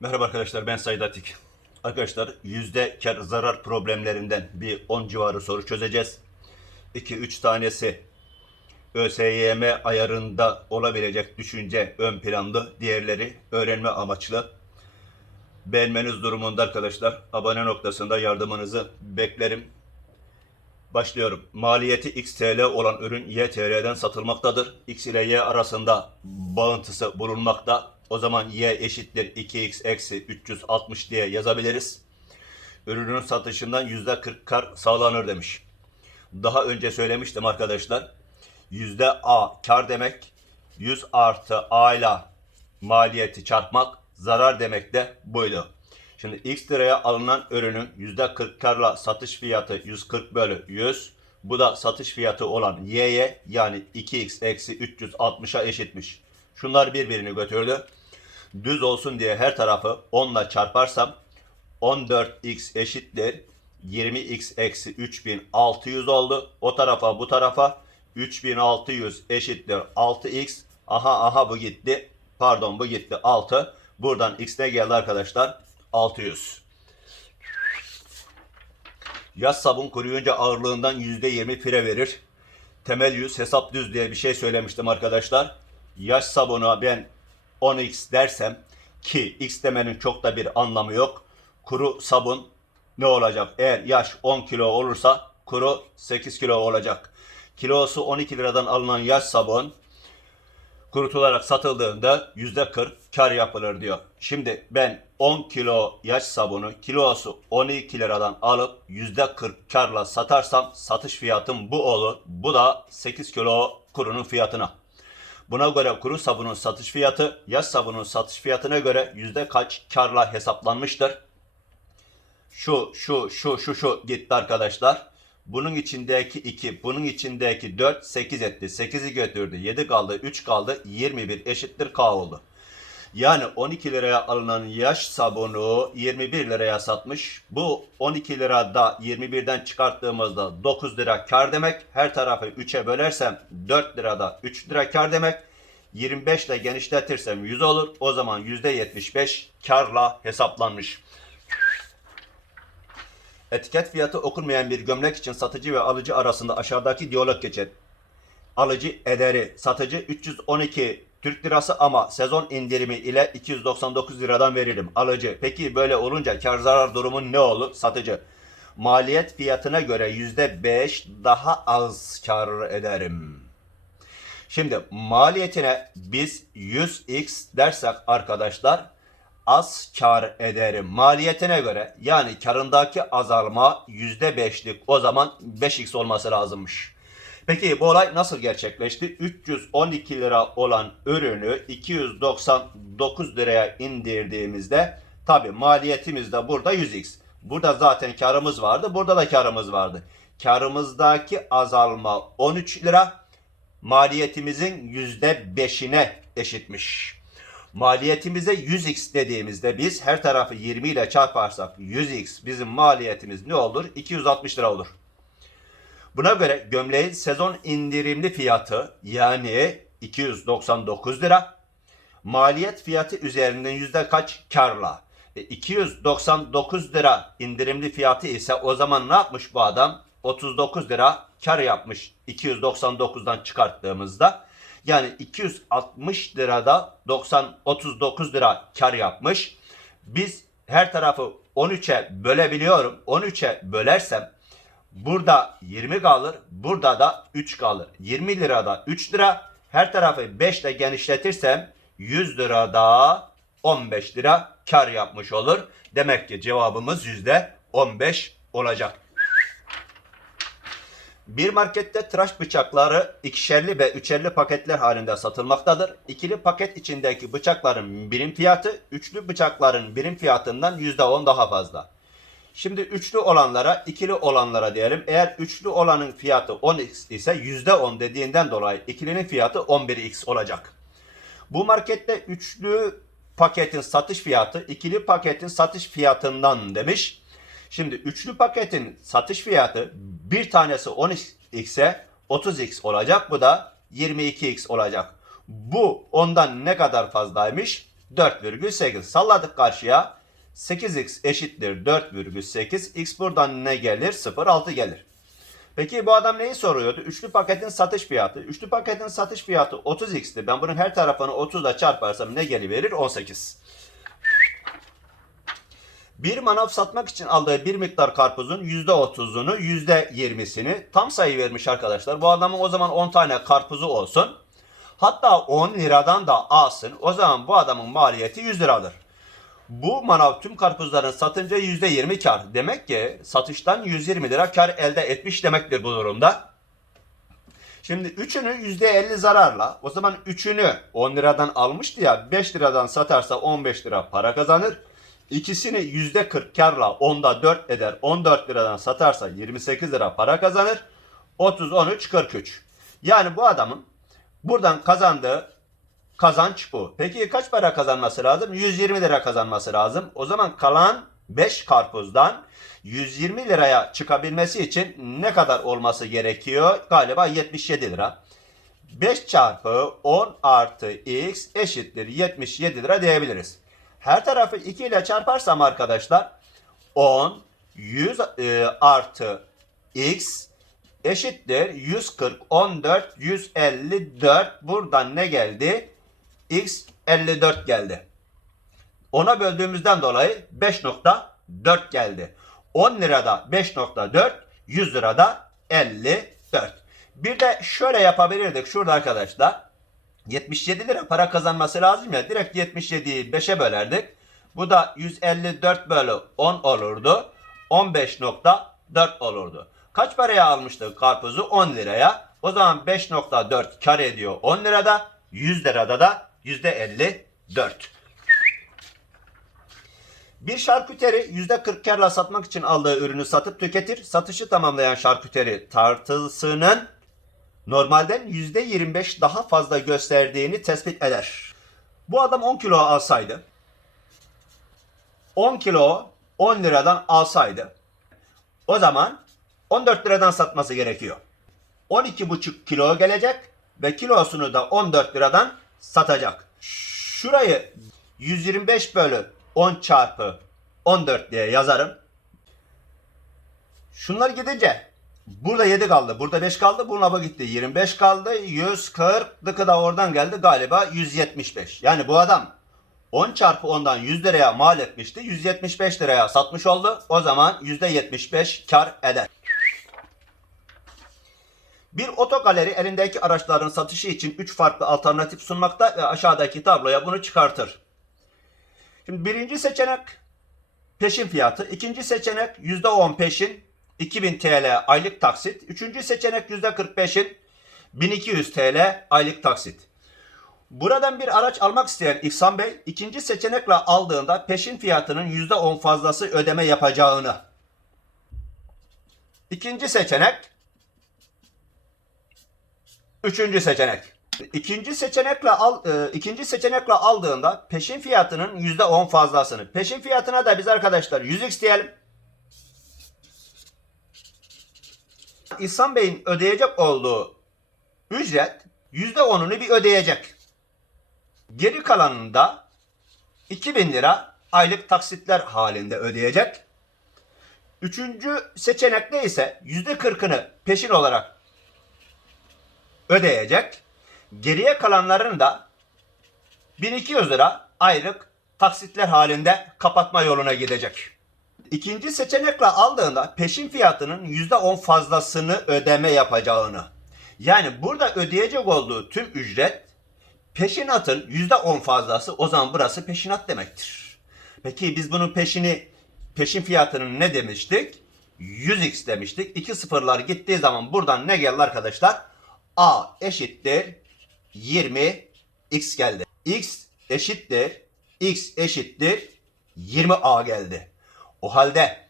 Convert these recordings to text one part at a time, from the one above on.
Merhaba arkadaşlar ben Said Atik. Arkadaşlar yüzde kar zarar problemlerinden bir 10 civarı soru çözeceğiz. 2-3 tanesi ÖSYM ayarında olabilecek düşünce ön planlı, diğerleri öğrenme amaçlı. Beğenmeniz durumunda arkadaşlar abone noktasında yardımınızı beklerim. Başlıyorum. Maliyeti XTL olan ürün YTL'den satılmaktadır. X ile Y arasında bağıntısı bulunmakta. O zaman Y eşittir 2X eksi 360 diye yazabiliriz. Ürünün satışından %40 kar sağlanır demiş. Daha önce söylemiştim arkadaşlar. Yüzde A kar demek. 100 artı A ile maliyeti çarpmak zarar demek de buydu. Şimdi X liraya alınan ürünün %40 karla satış fiyatı 140 bölü 100. Bu da satış fiyatı olan Y'ye yani 2X eksi 360'a eşitmiş. Şunlar birbirini götürdü. Düz olsun diye her tarafı 10 ile çarparsam 14x eşittir 20x eksi 3600 oldu. O tarafa bu tarafa 3600 eşittir 6x. Aha aha bu gitti. Pardon bu gitti 6. Buradan x ne geldi arkadaşlar? 600. Yaz sabun kuruyunca ağırlığından %20 fire verir. Temel yüz hesap düz diye bir şey söylemiştim arkadaşlar. Yaş sabunu ben 10x dersem ki x demenin çok da bir anlamı yok. Kuru sabun ne olacak? Eğer yaş 10 kilo olursa kuru 8 kilo olacak. Kilosu 12 liradan alınan yaş sabun kurutularak satıldığında %40 kar yapılır diyor. Şimdi ben 10 kilo yaş sabunu kilosu 12 liradan alıp %40 karla satarsam satış fiyatım bu olur. Bu da 8 kilo kurunun fiyatına. Buna göre kuru sabunun satış fiyatı yaş sabunun satış fiyatına göre yüzde kaç karla hesaplanmıştır. Şu, şu, şu, şu, şu gitti arkadaşlar. Bunun içindeki 2, bunun içindeki 4, 8 etti. 8'i götürdü. 7 kaldı, 3 kaldı. 21 eşittir K oldu. Yani 12 liraya alınan yaş sabunu 21 liraya satmış. Bu 12 lirada 21'den çıkarttığımızda 9 lira kar demek. Her tarafı 3'e bölersem 4 lirada 3 lira kar demek. 25 ile genişletirsem 100 olur. O zaman %75 karla hesaplanmış. Etiket fiyatı okunmayan bir gömlek için satıcı ve alıcı arasında aşağıdaki diyalog geçer. Alıcı ederi, satıcı 312 Türk lirası ama sezon indirimi ile 299 liradan veririm. Alıcı, peki böyle olunca kar zarar durumu ne olur? Satıcı, maliyet fiyatına göre %5 daha az kar ederim. Şimdi maliyetine biz 100x dersek arkadaşlar az kar ederim maliyetine göre yani karındaki azalma %5'lik o zaman 5x olması lazımmış. Peki bu olay nasıl gerçekleşti? 312 lira olan ürünü 299 liraya indirdiğimizde tabi maliyetimiz de burada 100x. Burada zaten karımız vardı. Burada da karımız vardı. Karımızdaki azalma 13 lira maliyetimizin %5'ine eşitmiş. Maliyetimize 100x dediğimizde biz her tarafı 20 ile çarparsak 100x bizim maliyetimiz ne olur? 260 lira olur. Buna göre gömleğin sezon indirimli fiyatı yani 299 lira. Maliyet fiyatı üzerinden yüzde kaç karla? E, 299 lira indirimli fiyatı ise o zaman ne yapmış bu adam? 39 lira kar yapmış 299'dan çıkarttığımızda. Yani 260 lirada 90 39 lira kar yapmış. Biz her tarafı 13'e bölebiliyorum. 13'e bölersem burada 20 kalır. Burada da 3 kalır. 20 lirada 3 lira. Her tarafı 5 ile genişletirsem 100 lirada 15 lira kar yapmış olur. Demek ki cevabımız %15 olacak. Bir markette tıraş bıçakları ikişerli ve üçerli paketler halinde satılmaktadır. İkili paket içindeki bıçakların birim fiyatı, üçlü bıçakların birim fiyatından %10 daha fazla. Şimdi üçlü olanlara, ikili olanlara diyelim. Eğer üçlü olanın fiyatı 10x ise %10 dediğinden dolayı ikilinin fiyatı 11x olacak. Bu markette üçlü paketin satış fiyatı ikili paketin satış fiyatından demiş. Şimdi üçlü paketin satış fiyatı bir tanesi 10x ise 30x olacak. Bu da 22x olacak. Bu ondan ne kadar fazlaymış? 4,8. Salladık karşıya. 8x eşittir 4,8. X buradan ne gelir? 0,6 gelir. Peki bu adam neyi soruyordu? Üçlü paketin satış fiyatı. Üçlü paketin satış fiyatı 30x'ti. Ben bunun her tarafını 30 ile çarparsam ne geliverir? 18. Bir manav satmak için aldığı bir miktar karpuzun %30'unu, %20'sini tam sayı vermiş arkadaşlar. Bu adamın o zaman 10 tane karpuzu olsun. Hatta 10 liradan da alsın. O zaman bu adamın maliyeti 100 liradır. Bu manav tüm karpuzların satınca %20 kar. Demek ki satıştan 120 lira kar elde etmiş demektir bu durumda. Şimdi üçünü %50 zararla o zaman üçünü 10 liradan almıştı ya 5 liradan satarsa 15 lira para kazanır. İkisini %40 karla onda 4 eder 14 liradan satarsa 28 lira para kazanır. 30, 13, 43. Yani bu adamın buradan kazandığı kazanç bu. Peki kaç para kazanması lazım? 120 lira kazanması lazım. O zaman kalan 5 karpuzdan 120 liraya çıkabilmesi için ne kadar olması gerekiyor? Galiba 77 lira. 5 çarpı 10 artı x eşittir 77 lira diyebiliriz. Her tarafı 2 ile çarparsam arkadaşlar 10 100 e, artı x eşittir 140 14 154 buradan ne geldi? X 54 geldi. Ona böldüğümüzden dolayı 5.4 geldi. 10 lirada 5.4, 100 lirada 54. Bir de şöyle yapabilirdik şurada arkadaşlar. 77 lira para kazanması lazım ya direkt 77'yi 5'e bölerdik. Bu da 154 bölü 10 olurdu. 15.4 olurdu. Kaç paraya almıştık karpuzu? 10 liraya. O zaman 5.4 kar ediyor 10 lirada. 100 lirada da %54. Bir şarküteri %40 karla satmak için aldığı ürünü satıp tüketir. Satışı tamamlayan şarküteri tartısının normalden %25 daha fazla gösterdiğini tespit eder. Bu adam 10 kilo alsaydı 10 kilo 10 liradan alsaydı o zaman 14 liradan satması gerekiyor. 12,5 kilo gelecek ve kilosunu da 14 liradan satacak. Şurayı 125 bölü 10 çarpı 14 diye yazarım. Şunlar gidince burada 7 kaldı. Burada 5 kaldı. Buna bu gitti. 25 kaldı. 140 dıkı da oradan geldi. Galiba 175. Yani bu adam 10 çarpı 10'dan 100 liraya mal etmişti. 175 liraya satmış oldu. O zaman %75 kar eder. Bir otogaleri elindeki araçların satışı için 3 farklı alternatif sunmakta ve aşağıdaki tabloya bunu çıkartır. Şimdi birinci seçenek peşin fiyatı. ikinci seçenek %10 peşin 2000 TL aylık taksit. Üçüncü seçenek %45'in 1200 TL aylık taksit. Buradan bir araç almak isteyen İhsan Bey ikinci seçenekle aldığında peşin fiyatının %10 fazlası ödeme yapacağını. İkinci seçenek Üçüncü seçenek. İkinci seçenekle al, e, ikinci seçenekle aldığında peşin fiyatının yüzde on fazlasını. Peşin fiyatına da biz arkadaşlar 100x diyelim. İhsan Bey'in ödeyecek olduğu ücret yüzde onunu bir ödeyecek. Geri kalanını da 2000 lira aylık taksitler halinde ödeyecek. Üçüncü seçenekte ise yüzde kırkını peşin olarak ödeyecek. Geriye kalanlarını da 1200 lira aylık taksitler halinde kapatma yoluna gidecek. İkinci seçenekle aldığında peşin fiyatının %10 fazlasını ödeme yapacağını. Yani burada ödeyecek olduğu tüm ücret peşinatın %10 fazlası o zaman burası peşinat demektir. Peki biz bunun peşini peşin fiyatının ne demiştik? 100x demiştik. İki sıfırlar gittiği zaman buradan ne geldi arkadaşlar? A eşittir 20 x geldi. x eşittir x eşittir 20a geldi. O halde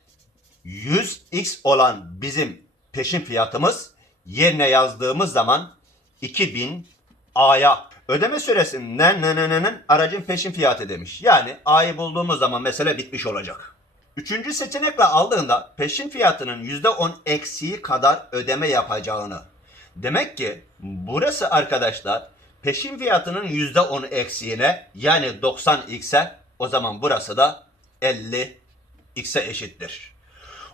100x olan bizim peşin fiyatımız yerine yazdığımız zaman 2000a'ya ödeme süresinden nenenenin aracın peşin fiyatı demiş. Yani a'yı bulduğumuz zaman mesele bitmiş olacak. Üçüncü seçenekle aldığında peşin fiyatının %10 eksiği kadar ödeme yapacağını Demek ki burası arkadaşlar peşin fiyatının %10 eksiğine yani 90x'e o zaman burası da 50x'e eşittir.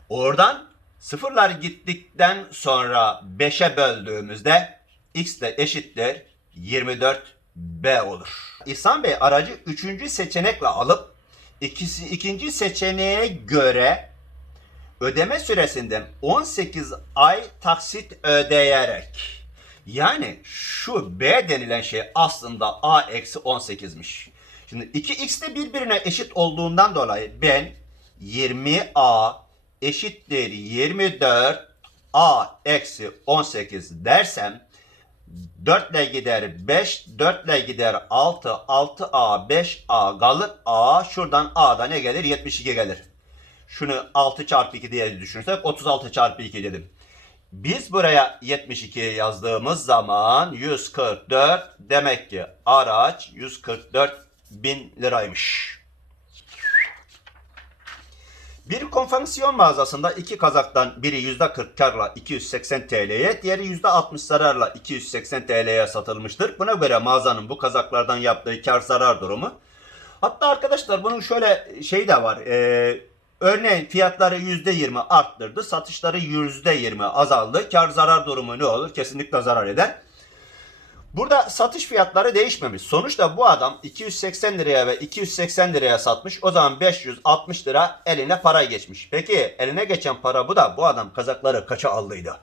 Oradan sıfırlar gittikten sonra 5'e böldüğümüzde x de eşittir 24b olur. İhsan Bey aracı 3. seçenekle alıp ikisi ikinci seçeneğe göre ödeme süresinden 18 ay taksit ödeyerek yani şu B denilen şey aslında A eksi 18'miş. Şimdi 2x de birbirine eşit olduğundan dolayı ben 20A eşittir 24 A eksi 18 dersem 4 ile gider 5, 4 ile gider 6, 6A, 5A kalır. A şuradan A'da ne gelir? 72 gelir. Şunu 6 çarpı 2 diye düşünürsek 36 çarpı 2 dedim. Biz buraya 72 yazdığımız zaman 144 demek ki araç 144 bin liraymış. Bir konfeksiyon mağazasında iki kazaktan biri %40 karla 280 TL'ye, diğeri %60 zararla 280 TL'ye satılmıştır. Buna göre mağazanın bu kazaklardan yaptığı kar zarar durumu. Hatta arkadaşlar bunun şöyle şey de var. Ee, örneğin fiyatları %20 arttırdı, satışları %20 azaldı. Kar zarar durumu ne olur? Kesinlikle zarar eder. Burada satış fiyatları değişmemiş. Sonuçta bu adam 280 liraya ve 280 liraya satmış. O zaman 560 lira eline para geçmiş. Peki eline geçen para bu da bu adam kazakları kaça aldıydı?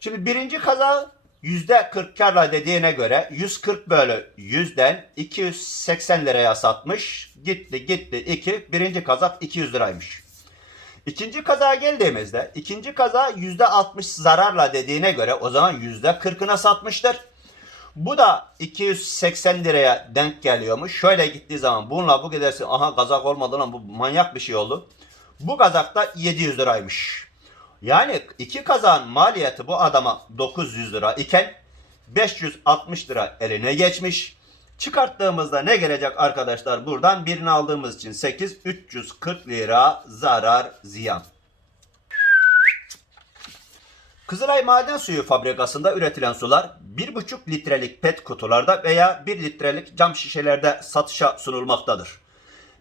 Şimdi birinci kaza %40 karla dediğine göre 140 bölü 100'den 280 liraya satmış. Gitti gitti 2. Birinci kazak 200 liraymış. İkinci kaza geldiğimizde ikinci kaza %60 zararla dediğine göre o zaman %40'ına satmıştır. Bu da 280 liraya denk geliyormuş. Şöyle gittiği zaman bununla bu gidersin. Aha kazak olmadı lan bu manyak bir şey oldu. Bu kazak da 700 liraymış. Yani iki kazağın maliyeti bu adama 900 lira iken 560 lira eline geçmiş. Çıkarttığımızda ne gelecek arkadaşlar? Buradan birini aldığımız için 8 340 lira zarar ziyan. Kızılay Maden Suyu Fabrikası'nda üretilen sular 1,5 litrelik pet kutularda veya 1 litrelik cam şişelerde satışa sunulmaktadır.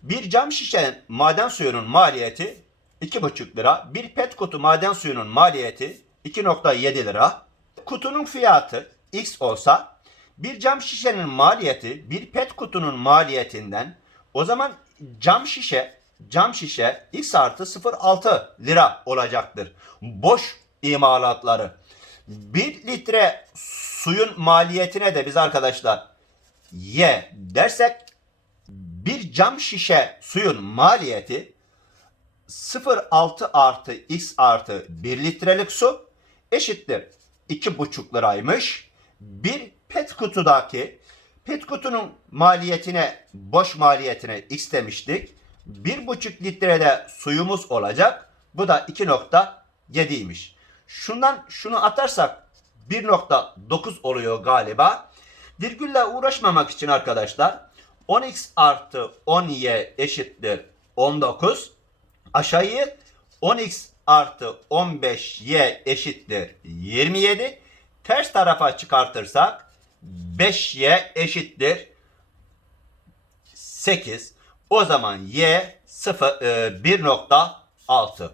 Bir cam şişenin maden suyunun maliyeti 2,5 lira, bir pet kutu maden suyunun maliyeti 2,7 lira. Kutunun fiyatı X olsa bir cam şişenin maliyeti bir pet kutunun maliyetinden o zaman cam şişe cam şişe X artı 0,6 lira olacaktır. Boş imalatları. 1 litre suyun maliyetine de biz arkadaşlar Y dersek bir cam şişe suyun maliyeti 0,6 artı X artı 1 litrelik su eşittir 2,5 liraymış. Bir pet kutudaki pet kutunun maliyetine boş maliyetine X demiştik. 1,5 litrede suyumuz olacak. Bu da 2.7'ymiş. Şundan şunu atarsak 1.9 oluyor galiba. Virgülle uğraşmamak için arkadaşlar 10x artı 10y eşittir 19. Aşağıyı 10x artı 15y eşittir 27. Ters tarafa çıkartırsak 5y eşittir 8. O zaman y 0, e, 1.6.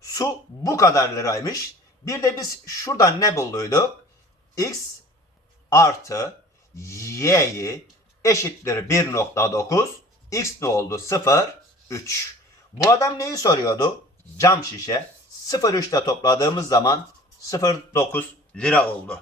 Su bu kadar liraymış. Bir de biz şuradan ne bulduyduk? X artı y'yi eşittir 1.9. X ne oldu? 0, 3. Bu adam neyi soruyordu? Cam şişe. 0.3'te topladığımız zaman 0.9 lira oldu.